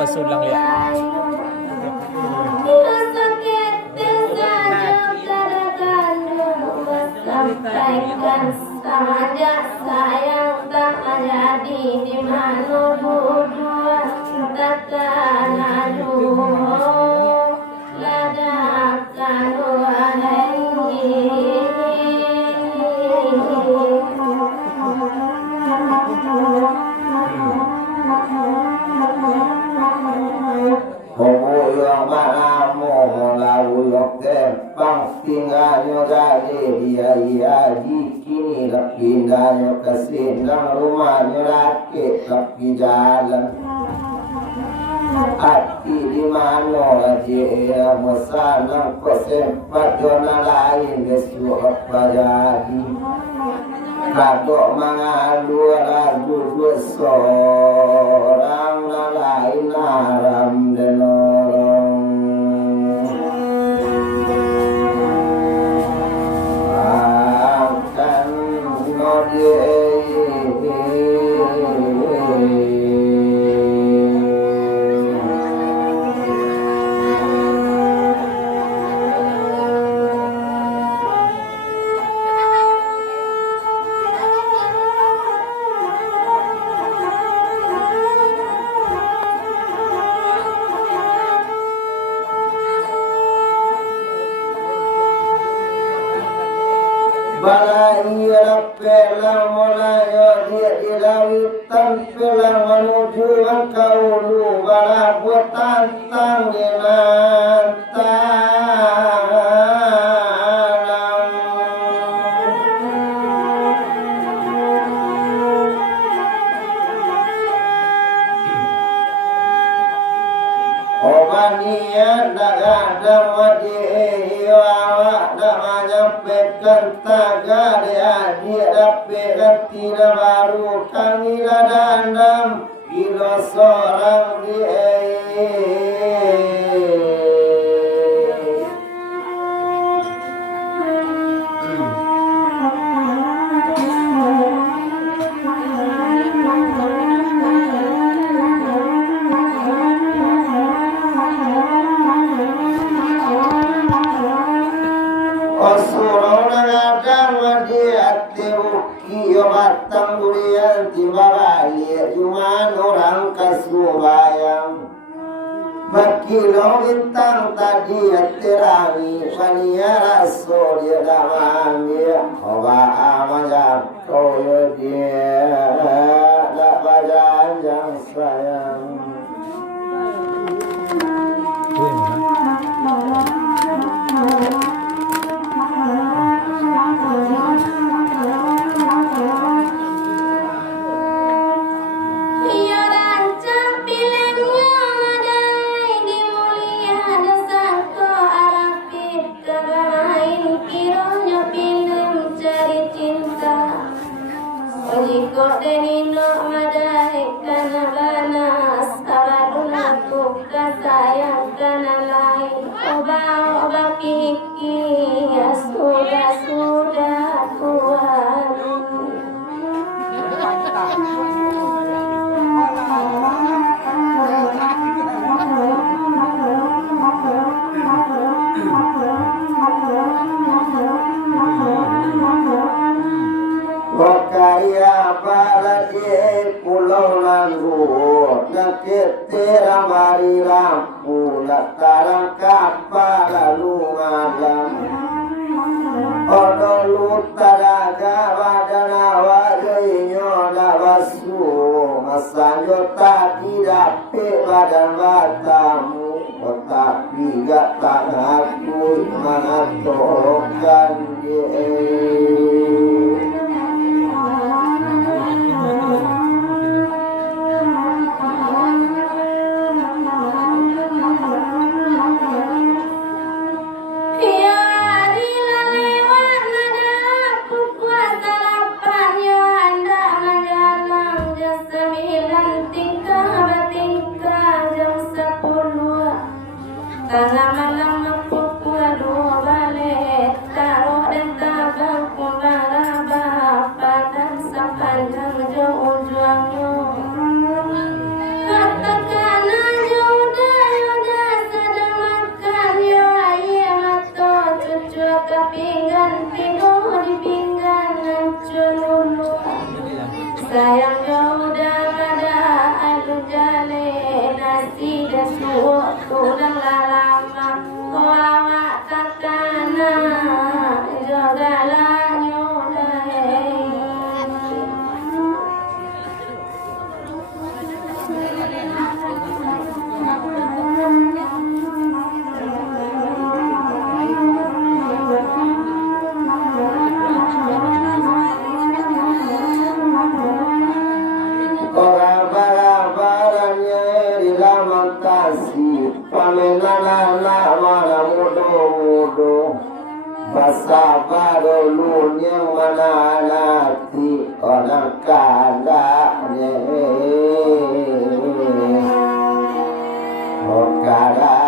pasulang ya. Sampaikan saja sayang tak jadi di mana berdua takkan aduh ladakan tinggalnya gade dia kini pindahnya ke sindang rumahnya rakit tapi jalan hati di mana dia mesanang kesempat zona lain besok apa jadi kadok mengalu lagu seorang lain haram dan balai pelang mulai dia dilawitan pelang menuju engkau lu bala buat tantang Obania nagada madiwa namanya pekan taga dia dapat tidak baru kami dandam kilo seorang dia batang durian tiba balik cuman orang kasubayang berkilo bintang tadi terangi mania rasul dia damami oba amajak koyo dia tak bajanjang sayang kok denino madai kana lanas aladulaku kasayang kana lain oba piki ya sudah Tuhan Wakaya balade pulau langgur nakit teramari lampu latarang kapal lalu malam odolu taraga wadana wajainya lawasu masanyo tadi dape badan batamu tetapi gak tanganku mengatokan dia tengah malam aku dua balik taruh dan tabang kumbang nasi desu tulang lalama kawa takana jogala nyodai Basabaro lunya mana nanti orang kandanya Okara